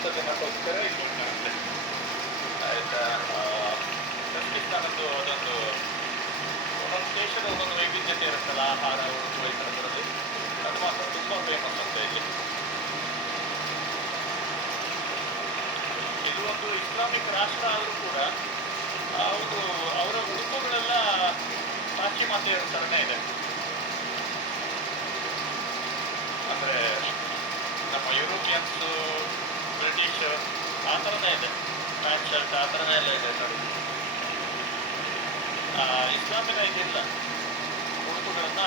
ಅಂಥದ್ದನ್ನಕ್ಕೋಸ್ಕರ ಇದು ಕಾಣುತ್ತೆ ಆಯಿತಾ. ಕಜಕಿಸ್ತಾನದ್ದು ಅದೊಂದು ಒಂದೊಂದು ದೇಶದ ಒಂದೊಂದು ವೈವಿಧ್ಯತೆ ಇರುತ್ತಲ್ಲ, ಆಹಾರ ಉಡುಪು ಈ ಥರದ್ರಲ್ಲಿ, ಅದು ಮಾತ್ರ ತುಂಬ ಫೇಮಸ್ ಅಂತ ಇಲ್ಲಿ. ಇದು ಒಂದು ಇಸ್ಲಾಮಿಕ್ ರಾಷ್ಟ್ರ ಆದರೂ ಕೂಡ ಅವರು ಅವರ ಉಡುಪುಗಳೆಲ್ಲ ಪಾಶ್ಚಿಮಾತ್ಯರ ಥರನೇ ಇದೆ. ಅಂದರೆ ನಮ್ಮ ಯುರೋಪಿಯನ್ಸು, ಬ್ರಿಟಿಷ್ ಆ ಥರನೇ ಇದೆ, ಪ್ಯಾಂಟ್ ಶರ್ಟ್ ಆ ಥರನೇ ಎಲ್ಲ ಇದೆ ನೋಡಿ. ಇಸ್ಲಾಮಿನ ಇದಿಲ್ಲ, ಉಡುಪುಗಳನ್ನ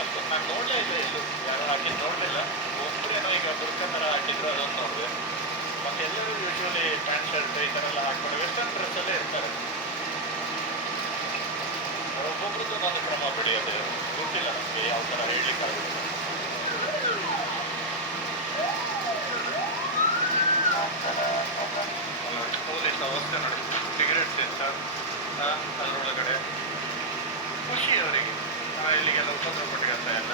ಅಷ್ಟೊಂದು ನಾನು ನೋಡಲೇ ಇಲ್ಲ, ಎಲ್ಲೂ ಯಾರು ಹಾಕಿದ್ದು ನೋಡಲಿಲ್ಲ. ಒಬ್ಬರೇನೋ ಈಗ ಬುರ್ಕ ಥರ ಹಾಕಿದ್ರು, ಅದೊಂದು ನೋಡಿದೆ. ಮತ್ತೆ ಎಲ್ಲರೂ ಯೂಶ್ವಲಿ ಪ್ಯಾಂಟ್ ಶರ್ಟ್ ಈ ಥರ ಎಲ್ಲ ಹಾಕ್ಕೊಂಡು ವೆಸ್ಟರ್ನ್ ಡ್ರೆಸ್ಸಲ್ಲೇ ಇರ್ತಾರೆ. ಒಬ್ಬೊಬ್ರದ್ದು ನಾನು ಕ್ರಮ ಬಿಡಿ, ಅದು ಗೊತ್ತಿಲ್ಲ ನಮಗೆ ಯಾವ ಥರ ಹೇಳಲಿಕ್ಕಾಗುತ್ತೆ. ಪೊಲೀಸ್ ಅವಸ್ಥೆ ನೋಡಿ, ಸಿಗರೇಟ್ ಸೇರ್ತಾರೆ ಅದರೊಳಗಡೆ. ಖುಷಿ ಅವರಿಗೆ, ಇಲ್ಲಿಗೆಲ್ಲ ಉಪದ್ರ ಪಟ್ಟಿರ್ತಾ ಇಲ್ಲ.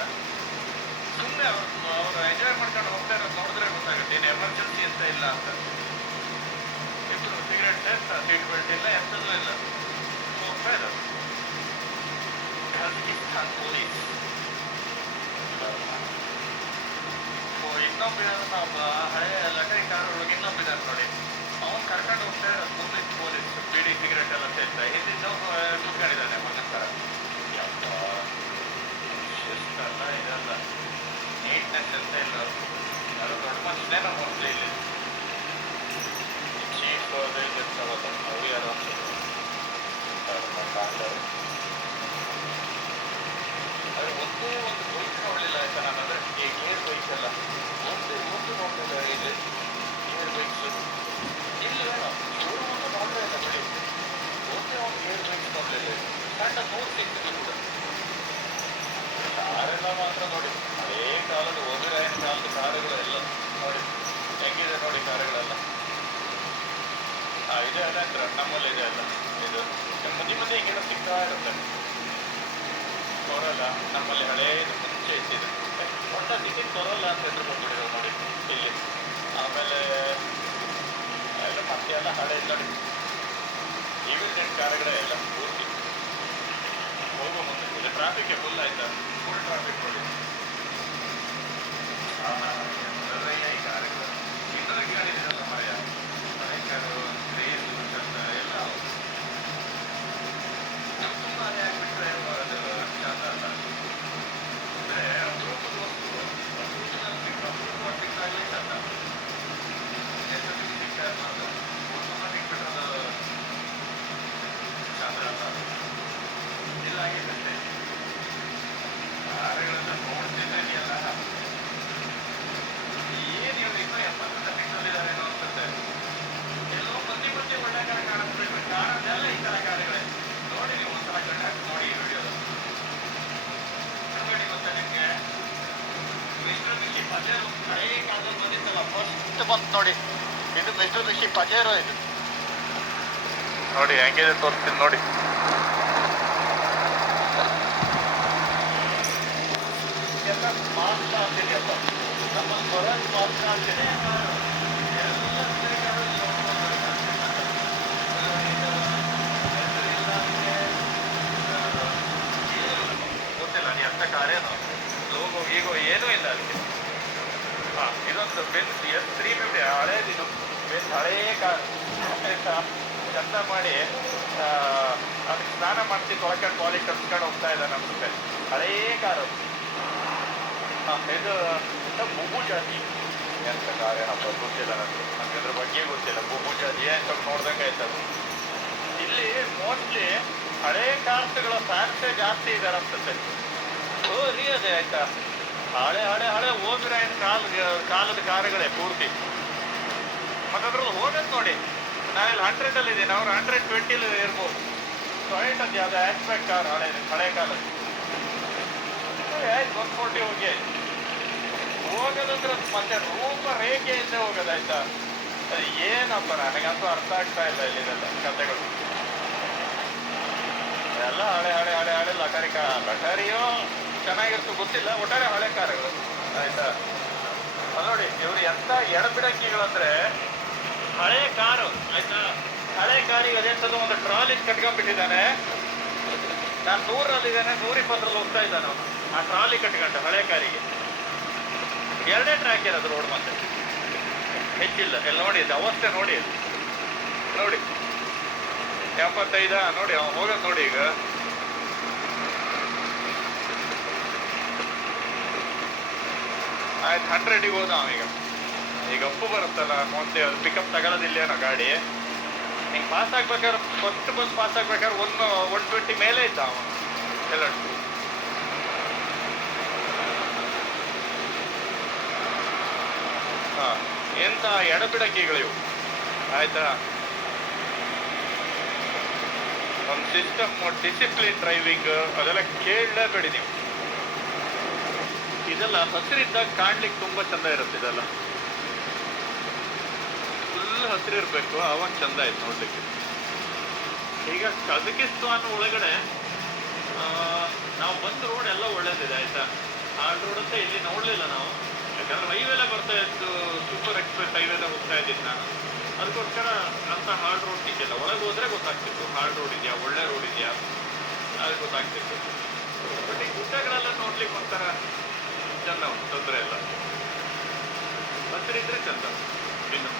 ಸುಮ್ಮನೆ ಅವರು ಎಂಜಾಯ್ ಮಾಡ್ಕೊಂಡು ಹೋಗ್ತಾ ಇರೋದು ನೋಡಿದ್ರೆ ಗೊತ್ತಾಗುತ್ತೆ, ಏನು ಎಮರ್ಜೆನ್ಸಿ ಅಂತ ಇಲ್ಲ ಅಂತ. ಇಬ್ಬರು ಸಿಗರೇಟ್ ಸೇರ್ತಾ, ಸೀಟ್ ಬೆಲ್ಟ್ ಇಲ್ಲ, ಎಂಥದ್ದು ಇಲ್ಲ, ಹೋಗ್ತಾ ಇದ್ದಾರೆ. Kazakhstan police. ಇನ್ನೊಬ್ಬ ಹಳೆಯ ಲಟೈ ಕಾರ್ ಒಳಗೆ ಇನ್ನೊಬ್ಬಿದ್ದಾರೆ ನೋಡಿ, ಅವನು ಕರ್ಕೊಂಡು ಹೋಗ್ತಾ ಇರೋದು ಮುಂದೆ ಪೊಲೀಸ್. ಬೀಡಿ ಸಿಗರೇಟ್ ಎಲ್ಲ ಸೇರ್ತಾ ಹಿಂದಿಂದ ಕೂತ್ಕೊಂಡಿದ್ದಾನೆ ಮಗನ ಥರ. ಯಪ್ಪ ಶಿಸ್ತಲ್ಲ ಇದೆಲ್ಲ, ನೀಟ್ನೆಸ್ ಅಂತ ಇಲ್ಲ. ಅದು ದೊಡ್ಡ ಮನುಷ್ಯನೇನೋ ಮೋಸ್ಟ್ಲಿ ಇಲ್ಲಿ ಚೀಫ್ ಇರ್ತಾವಲ್ಲ ಅವ್ರು ಯಾರು ಅನ್ಸುತ್ತೆ. ಆದರೆ ಒಂದೇ ಒಂದು ಬೈಕ್ ನೋಡಲಿಲ್ಲ ಆಯ್ತಾ ನಾನು. ಅಂದರೆ ಈ ಗೇರ್ ಬೈಕ್ ಎಲ್ಲ ಒಂದು ನೋಡಲಿಲ್ಲ ಇಲ್ಲಿ. ಗೇರ್ ಬೈಕ್ಸ್ ಇಲ್ಲಿ ಏನೋ ಶೋರೂಮ್ ಒಂದು ನೋಡ್ತಾ ಇಲ್ಲ ಬಿಡಿ, ಒಂದೇ ಒಂದು ಗೇರ್ ಬೈಕ್ಸ್ ನೋಡಲಿಲ್ಲ. ಸಣ್ಣ 3 ಸಿಕ್ಕಿದ್ರು ಕೂಡ. ಕಾರೆಲ್ಲ ಮಾತ್ರ ನೋಡಿ, ಹಳೇ ಕಾಲದ ಒಬಿರಾಯನ ಕಾಲದ ಕಾರುಗಳು ಎಲ್ಲ ನೋಡಿ ಹೆಂಗಿದೆ ನೋಡಿ ಕಾರುಗಳೆಲ್ಲ. ಇದೆ ಅಲ್ಲ ಹತ್ರ ನಮ್ಮಲ್ಲಿ ಇದೆ ಅಲ್ಲ, ಇದು ಮಧ್ಯೆ ಹಿಂಗೇನೋ ಸಿಗ್ತಾ ಇರುತ್ತೆ. ಕೊರಲ್ಲ ನಮ್ಮಲ್ಲಿ ಹಳೇದು ಮುಂಚೆ ಇದ್ದಿದೆ. ಹೊಂಡ ಸಿಟಿ ಕೊರಲ್ಲ ಅಂತ ಹೆಸರು ಬಂದ್ಬಿಟ್ಟಿದೆ ನೋಡಿ ಇಲ್ಲಿ. ಆಮೇಲೆ ಎಲ್ಲ ಮತ್ತೆ ಎಲ್ಲ ಹಳೆ ನೋಡಿ ಇವಿಲ್ ಕಾರುಗಳೇ ಎಲ್ಲ ಪೂರ್ತಿ ಹೋಗೋ ಮುಂದೆ. ಇಲ್ಲಿ ಟ್ರಾಫಿಕ್ಗೆ ಫುಲ್ ಆಯ್ತಾ, ಫುಲ್ ಟ್ರಾಫಿಕ್ ನೋಡಿ. ಈ ಕಾರುಗಳು ಇನ್ನೊಂದು ಗಾಡಿದಿರಲ್ಲ ಮರೆಯ ಬೈಕರು, ಕ್ರೇಜು ಎಲ್ಲ ತುಂಬ ಅದೇ ಆಗಿಬಿಟ್ರೆ ಅದು ಚಂದ ಅಲ್ಲ. ಅಂದರೆ ಅಪರೂಪದ ವಸ್ತು ಸಿಕ್ಕಾಗಲೇ ಚಂದ. ಸಿಗ್ತಾ ಇರ್ಬಾರ್ದು, ತುಂಬ ಸಿಕ್ಬಿಟ್ರದು ಚಂದ ಅಲ್ಲ. ಇಲ್ಲ ಆಗಿರುತ್ತೆ. ಕಾರುಗಳನ್ನ ನೋಡ್ತಿದ್ರೆ ಎಲ್ಲ ಏನು ಇವರು ಇನ್ನೂ 70 ದಶಕದಲ್ಲಿದ್ದಾರೇನೋ ಅನ್ಸುತ್ತೆ. ಎಲ್ಲೋ ಮಂದಿ ಒಳ್ಳೆ ಕಾರ ಕಾಣಿಸ್ಬಿಟ್ರೆ ಕಾಣೋದೆಲ್ಲ ಈ ಥರ ಕಾರುಗಳೇ ನೋಡಿ. ನೀವು ಒಂದ್ಸಲ ಕಣ್ಣು ಹಾಕಿ ನೋಡಿ ಈ ವಿಡಿಯೋದು. ನೋಡಿ ಗೊತ್ತಾ ನಿಮಗೆ, ಮಿಸ್ಟರ್ ಮಿಶಿ ಪಜೇರೋ ಹಳೇ ಕಾಲದಲ್ಲಿ ಬಂದಿತ್ತಲ್ಲ, ಫಸ್ಟ್ ಬಂತು ನೋಡಿ. ಇದು ಮಿಸ್ಟರ್ ಮಿಶಿ ಪಜೇರೋ. ಇದು ನೋಡಿ ಹೆಂಗಿದೆ ತೋರಿಸ್ತೀನಿ ನೋಡಿ. ಎಲ್ಲ ಮಾಸ್ಕ್ ಅಂತಿದೆ ಅಲ್ಲ, ನಮ್ಮ ಸ್ವರಾಜ್ ಮಾಸ್ಕ್ ಅಂತಿದೆ. ಗೊತ್ತಿಲ್ಲ ನೀ ಎಂಥ ಕಾರೇನು, ಲೋಗೋ ಗೀಗೋ ಏನೂ ಇಲ್ಲ ಅದಕ್ಕೆ. ಇದೊಂದು ಬೆನ್ಸ್ S350 ಹಳೇದಿದು ಬೆನ್ಸ್, ಹಳೇ ಕಾರ್ ಆಯ್ತಾ. ಚಂದ ಮಾಡಿ ಅದಕ್ಕೆ ಸ್ನಾನ ಮಾಡಿಸಿ ತೊಳ್ಕೊಂಡು ಪಾಲಿಶ್ ಕರ್ಸ್ಕೊಂಡು ಹೋಗ್ತಾ ಇದ್ದಾನೆ ಅನ್ಸುತ್ತೆ. ಹಳೇ ಕಾರು. ಇದು ಬುಬು ಜಾತಿ ಎಂತ ಕಾರೇನಪ್ಪ ಗೊತ್ತಿಲ್ಲ ನನಗೆ, ನಮ್ಗೆ ಅದ್ರ ಬಗ್ಗೆ ಗೊತ್ತಿಲ್ಲ. ಬುಬು ಜಾತಿ ಅಂತ ನೋಡ್ದಂಗೆ ಆಯ್ತದು. ಇಲ್ಲಿ ಮೋಸ್ಟ್ಲಿ ಹಳೇ ಕಾರ್ಸ್ಗಳ ಫ್ಯಾನ್ಸೇ ಜಾಸ್ತಿ ಇದ್ದಾರೆ ಅನ್ಸುತ್ತೆ. ರೀ ಅದೇ ಆಯ್ತಾ, ಹಳೆ ಹಳೆ ಹಳೆ ಓಬಿರಾಯನ್ ಕಾಲದ ಕಾರುಗಳೇ ಪೂರ್ತಿ. ಮತ್ತು ಅದ್ರಲ್ಲಿ ಹೋಗೋದು ನೋಡಿ, ನಾನಿಲ್ಲಿ 100 ಇದ್ದೀನಿ, ಅವ್ರು 120 ಇರ್ಬೋದು. ಟೊಯೋಟದ್ದು ಯಾವ್ದು ಹ್ಯಾಚ್ಬ್ಯಾಕ್ ಕಾರ್ ಹಳೆ ಕಾಲದ ಆಯ್ತು 140 ಹೋಗಿ ಹೋಗೋದಂದ್ರೆ ಮತ್ತೆ ರೂಪ ರೇಖೆಯಿಂದ ಹೋಗೋದಾಯ್ತಾ. ಏನಪ್ಪ ನನಗಂತೂ ಅರ್ಥ ಆಗ್ತಾ ಇಲ್ಲ ಇಲ್ಲಿದೆಲ್ಲ ಕಥೆಗಳು. ಎಲ್ಲ ಹಳೆ ಹಳೆ ಹಳೆ ಹಳೆ ಲಟಾರಿಯೋ ಚೆನ್ನಾಗಿರ್ತದೆ ಗೊತ್ತಿಲ್ಲ, ಒಟ್ಟಾರೆ ಹಳೆ ಕಾರುಗಳು ಆಯ್ತಾ. ನೋಡಿ ಇವ್ರು ಎಂತ ಎಡಬಿಡಂಗಿಗಳಂದ್ರೆ, ಹಳೆ ಕಾರು ಆಯ್ತಾ, ಹಳೆ ಕಾರಿಗೆ ಅದೆಂತದ್ದು ಒಂದು ಟ್ರಾಲಿ ಕಟ್ಕೊಂಡ್ಬಿಟ್ಟಿದ್ದಾನೆ. ನಾನು 100ರಲ್ಲಿದ್ದೇನೆ, 120ರಲ್ಲಿ ಹೋಗ್ತಾ ಇದ್ದಾನೆ ಅವನು. ಆ ಟ್ರಾಲಿ ಕಟ್ಕೊಂಡು ಹಳೆ ಕಾರಿಗೆ 2 ಟ್ರ್ಯಾಕ್ ಇರೋದು ರೋಡ್, ಮತ್ತೆ ಹೆಚ್ಚಿಲ್ಲ. ಎಲ್ಲ ನೋಡಿ ಇದು ಅವಸ್ಥೆ ನೋಡಿ, ನೋಡಿ 75 ನೋಡಿ ಅವ್ನು ಹೋಗೋದು ನೋಡಿ. ಈಗ ಆಯ್ತು 100ಗೆ ಹೋದ ಅವೀಗ. ಈಗ ಅಪ್ಪು ಬರುತ್ತಲ್ಲ ಮೊದಲೇ, ಅದು ಪಿಕಪ್ ತಗೊಳ್ಳೋದಿಲ್ಲೇನೋ ಗಾಡಿ. ಹಿಂಗೆ ಪಾಸ್ ಆಗ್ಬೇಕಾದ್ರೆ, ಫಸ್ಟ್ ಬಂದು ಪಾಸ್ ಆಗ್ಬೇಕಾದ್ರೆ 120 ಮೇಲೆ ಇದ್ದ ಅವನು ಎಲ್ಲ. ಹಾಂ, ಎಂಥ ಎಡಬಿಡಕಿಗಳಿವು ಆಯ್ತಾ. ಒಂದು ಸಿಸ್ಟಮ್, ಡಿಸಿಪ್ಲಿನ್ ಡ್ರೈವಿಂಗ್ ಅದೆಲ್ಲ ಕೇಳಲೇಬೇಡಿ ನೀವು. ಇದೆಲ್ಲ ಹಸಿರಿದ್ದಾಗ ಕಾಣ್ಲಿಕ್ಕೆ ತುಂಬ ಚಂದ ಇರುತ್ತೆ. ಇದೆಲ್ಲ ಫುಲ್ ಹಸಿರು ಇರಬೇಕು, ಆವಾಗ ಚಂದ ಆಯ್ತು ನೋಡ್ಲಿಕ್ಕೆ. ಈಗ ಕಜಕಿಸ್ತಾನ್ ಒಳಗಡೆ ನಾವು ಬಂದ ರೋಡ್ ಎಲ್ಲ ಒಳ್ಳೇದಿದೆ ಆಯ್ತಾ. ಆ ರೋಡ್ ಅಂತ ಇಲ್ಲಿ ನೋಡ್ಲಿಲ್ಲ ನಾವು, ಯಾಕಂದ್ರೆ ಹೈವೇಲೆ ಬರ್ತಾ ಇತ್ತು, ಸೂಪರ್ ಎಕ್ಸ್ಪ್ರೆಸ್ ಹೈವೇಲೆ ಹೋಗ್ತಾ ಇದ್ದೀನಿ ನಾನು. ಅದಕ್ಕೋಸ್ಕರ ಅಂತ ಹಾರ್ಡ್ ರೋಡ್ ಸಿಕ್ಕಿಲ್ಲ. ಒಳಗೆ ಹೋದ್ರೆ ಗೊತ್ತಾಗ್ತಿತ್ತು ಹಾರ್ಡ್ ರೋಡ್ ಇದೆಯಾ, ಒಳ್ಳೆ ರೋಡ್ ಇದೆಯಾ, ಅದು ಗೊತ್ತಾಗ್ತಿತ್ತು. ಬಟ್ ಈ ಗುಡ್ಡಗಳೆಲ್ಲ ನೋಡ್ಲಿಕ್ಕೆ ಒಂಥರ ಚಂದ ಉಂಟು, ತೊಂದರೆ ಇಲ್ಲ. ಹಸಿರಿದ್ರೆ ಚಂದ. ಇನ್ನು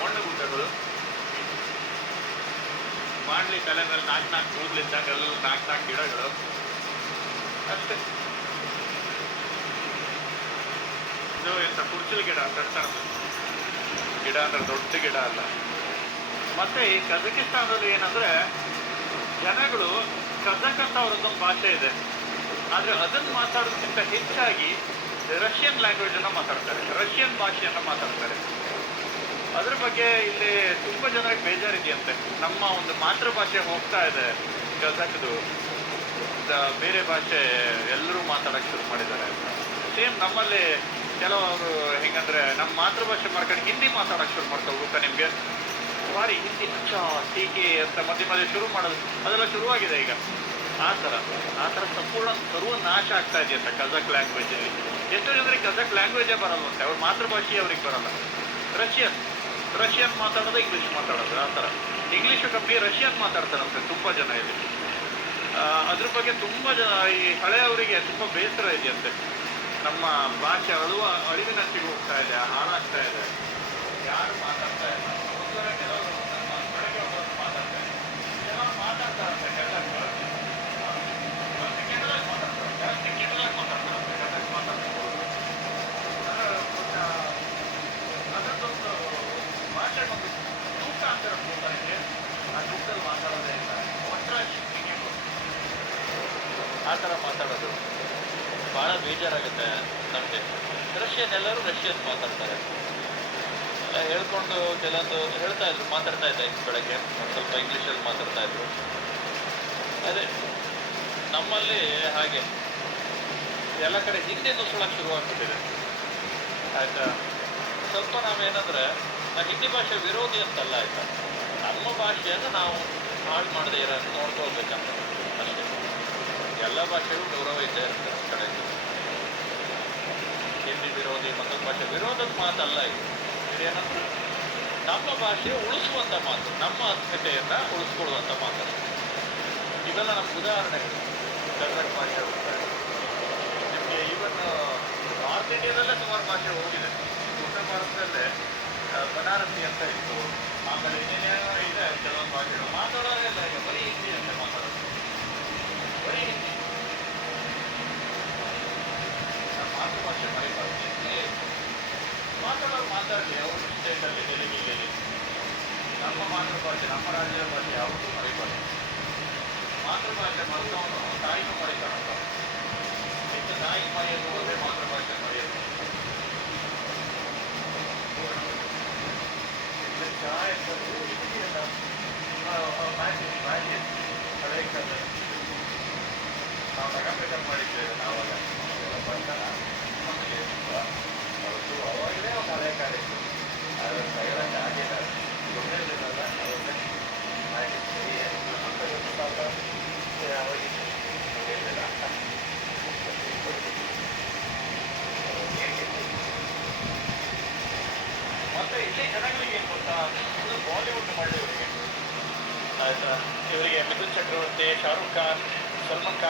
ಮೊಂಡ ಗುಡ್ಡಗಳು ಮಾಡ್ಲಿ, ತಲೆ ಮೇಲೆ 4 ಕೂದಲಿದ್ದಾಗ ಎಲ್ಲ 4 ಗಿಡಗಳು ಅಷ್ಟೇ. ಇದು ಎಂತ ಕುರ್ಚಿಲ್ ಗಿಡ ಸಣ್ಣ ಗಿಡ ಅಂದ್ರೆ ದೊಡ್ಡ ಗಿಡ ಅಲ್ಲ. ಮತ್ತೆ ಈ ಕಜಕಿಸ್ತಾನದಲ್ಲಿ ಏನಂದ್ರೆ, ಜನಗಳು ಕಜಕ್ ಅಂತ ಅವರದ್ದೊಂದು ಭಾಷೆ ಇದೆ, ಆದ್ರೆ ಅದನ್ನು ಮಾತಾಡೋದಕ್ಕಿಂತ ಹೆಚ್ಚಾಗಿ ರಷ್ಯನ್ ಲ್ಯಾಂಗ್ವೇಜ್ ಅನ್ನ ಮಾತಾಡ್ತಾರೆ, ರಷ್ಯನ್ ಭಾಷೆಯನ್ನ ಮಾತಾಡ್ತಾರೆ. ಅದ್ರ ಬಗ್ಗೆ ಇಲ್ಲಿ ತುಂಬಾ ಜನರಿಗೆ ಬೇಜಾರಿದೆಯಂತೆ. ನಮ್ಮ ಒಂದು ಮಾತೃಭಾಷೆ ಹೋಗ್ತಾ ಇದೆ ಕಜಕ್ದು, ಬೇರೆ ಭಾಷೆ ಎಲ್ಲರೂ ಮಾತಾಡಕ್ಕೆ ಶುರು ಮಾಡಿದ್ದಾರೆ. ಸೇಮ್ ನಮ್ಮಲ್ಲಿ ಕೆಲವರು ಹೆಂಗಂದ್ರೆ, ನಮ್ಮ ಮಾತೃಭಾಷೆ ಮಾಡ್ಕೊಂಡು ಹಿಂದಿ ಮಾತಾಡಕ್ಕೆ ಶುರು ಮಾಡ್ತಾವೆ ಗೊತ್ತಾ ನಿಮ್ಗೆ. ಭಾರಿ ಹಿಂದಿ ಟೀಕೆ ಅಂತ ಮಧ್ಯೆ ಮಧ್ಯೆ ಶುರು ಮಾಡೋದು, ಅದೆಲ್ಲ ಶುರುವಾಗಿದೆ ಈಗ. ಆ ಥರ ಸಂಪೂರ್ಣ ಸರ್ವನಾಶ ಆಗ್ತಾ ಇದೆಯಂತೆ ಕಜಕ್ ಲ್ಯಾಂಗ್ವೇಜಲ್ಲಿ. ಎಷ್ಟೋ ಜನರಿಗೆ ಕಜಕ್ ಲ್ಯಾಂಗ್ವೇಜೇ ಬರಲ್ವಂತೆ, ಅವ್ರ ಮಾತೃಭಾಷೆ ಅವ್ರಿಗೆ ಬರಲ್ಲ. ರಷ್ಯನ್ ಮಾತಾಡೋದು, ಇಂಗ್ಲೀಷ್ ಮಾತಾಡೋದು, ಆ ಥರ. ಇಂಗ್ಲೀಷು ಕಮ್ಮಿ, ರಷ್ಯನ್ ಮಾತಾಡ್ತಾರಂತೆ ತುಂಬ ಜನ ಇಲ್ಲಿ. ಅದ್ರ ಬಗ್ಗೆ ತುಂಬ ಜನ, ಈ ಹಳೆಯವರಿಗೆ ತುಂಬ ಬೇಸರ ಇದೆಯಂತೆ. ನಮ್ಮ ಭಾಷೆ ಅಳಿವಿನಂಚಿಗೆ ಹೋಗ್ತಾ ಇದೆ, ಹಾಳಾಗ್ತಾ ಇದೆ, ಯಾರು ಮಾತಾಡ್ತಾ ಇಲ್ಲ. ಕೆಲವರು ಬೆಳಗ್ಗೆ ಒಬ್ಬರು ಮಾತಾಡ್ತಾರೆ, ಕೆಲವರು ಮಾತಾಡ್ತಾರಂತೆ ಕಜಕ್, ಕೆಟ್ಟದಾಗಿ ಮಾತಾಡ್ತಾರಂತೆ ಅದರದ್ದೊಂದು ಭಾಷೆಗೊಂದು ತೂಕ ಅಂತ ಇದೆ. ಆ ತೂಕದಲ್ಲಿ ಮಾತಾಡೋದೇ ಇಲ್ಲ, ಆ ಥರ ಮಾತಾಡೋದು ಭಾಳ ಬೇಜಾರಾಗುತ್ತೆ ನಮಗೆ. ರಷ್ಯನ್ ಎಲ್ಲರೂ ರಷ್ಯನ್ ಮಾತಾಡ್ತಾರೆ. ಹೇಳ್ಕೊಂಡು ಕೆಲವೊಂದು ಹೇಳ್ತಾ ಇದ್ರು, ಮಾತಾಡ್ತಾ ಇದ್ದೆ ಬೆಳಗ್ಗೆ ಒಂದು ಸ್ವಲ್ಪ ಇಂಗ್ಲೀಷಲ್ಲಿ ಮಾತಾಡ್ತಾ ಇದ್ರು. ಅದೇ ನಮ್ಮಲ್ಲಿ ಹಾಗೆ ಎಲ್ಲ ಕಡೆ ಹಿಂದಿ ನುಸುಳಕ್ಕೆ ಶುರುವಾಗ್ಬಿಟ್ಟಿದೆ ಆಯ್ತಾ. ಸ್ವಲ್ಪ ನಾವೇನಂದ್ರೆ, ಹಿಂದಿ ಭಾಷೆ ವಿರೋಧಿ ಅಂತಲ್ಲ ಆಯ್ತಾ, ನಮ್ಮ ಭಾಷೆಯನ್ನು ನಾವು ಹಾಳು ಮಾಡದೇ ಇರೋದು ನೋಡ್ಕೊಳ್ಬೇಕಂತ ಅಷ್ಟೇ. ಎಲ್ಲ ಭಾಷೆಗೂ ಗೌರವ ಇದ್ದೇ ಇರುತ್ತೆ ನಮ್ಮ ಕಡೆ. ಹಿಂದಿ ವಿರೋಧಿ, ಮತ್ತೊಂದು ಭಾಷೆ ವಿರೋಧದ ಮಾತಲ್ಲ ಇದು. ಇದೇನಂದ್ರೆ ನಮ್ಮ ಭಾಷೆ ಉಳಿಸುವಂಥ ಮಾತು, ನಮ್ಮ ಅಸ್ಮಿತೆಯನ್ನು ಉಳಿಸ್ಕೊಳ್ಳುವಂಥ ಮಾತು. ಇವೆಲ್ಲ ನಮ್ಮ ಉದಾಹರಣೆಗಳು. ಕನ್ನಡ ಭಾಷೆ ಹೋಗ್ತಾರೆ ನಿಮಗೆ. ಈವನ್ ನಾರ್ತ್ ಇಂಡಿಯಾದಲ್ಲೇ ಸುಮಾರು ಭಾಷೆ ಹೋಗಿದೆ. ಉತ್ತರ ಭಾರತದಲ್ಲೇ ಬನಾರಸಿ ಅಂತ ಇತ್ತು, ಆಮೇಲೆ ಇನ್ನೇನೇನೋ ಇದೆ ಕೆಲವೊಂದು ಭಾಷೆಗಳು ಮಾತಾಡೋದೇ ಇಲ್ಲ. ಈಗ ಬರೀ ಹಿಂದಿ ಅಂತ ಮಾತಾಡೋದು, ಬರೀ ಹಿಂದಿ. ನಮ್ಮ ಮಾತೃಭಾಷೆ ಮರಿಬಾರ್ದು. ಮಾತಾಡೋರು ಮಾತಾಡಲಿ, ಅವ್ರ ಸ್ಟೇಟಲ್ಲಿ ಡೆಲ್ಲಿಯಲ್ಲಿ. ನಮ್ಮ ಮಾತೃಭಾಷೆ, ನಮ್ಮ ರಾಜ್ಯದ ಭಾಷೆ ಯಾವತ್ತೂ ಮರಿಬಾರ್ದು. ಮಾತೃಭಾಷೆ ಮರೆತವನು ತಾಯಿನೂ ಮರಿತಾನಂತ. ಹೆಚ್ಚು ತಾಯಿ ಮರೆಯೋದು ಹೋದ್ರೆ ಮಾತೃಭಾಷೆ ಮರೆಯೋದು. ನಾವು ತಗೊಂಬೇಕಂತ ಮಾಡಿದ್ದೇವೆ ನಾವಾಗ ಬರ್ತಾನ ನಮಗೆ ಅವತ್ತು ಅವಾಗಲೇ ಒಂದು ಹಳೆ ಕಾಲ ಇತ್ತು. ಅದನ್ನು ತಗೊಳಕ್ಕೆ ಆಗಿಲ್ಲ, ಗೊತ್ತಿರಲಿಲ್ಲಲ್ಲ. ಅವತ್ತೇ ಮಾಡಿದ್ದೀವಿ ಅಂತ ಗೊತ್ತಾಗ ಅವಾಗಿಲ್ಲ. ಇದು ಬಾಲಿವುಡ್ ಮಳ್ಳಿ ಇವರಿಗೆ ಆಯ್ತಾ. ಇವರಿಗೆ ಮಿಥುನ್ ಚಕ್ರವರ್ತಿ, ಶಾರುಖ್ ಖಾನ್, ಸಲ್ಮಾನ್ ಖಾನ್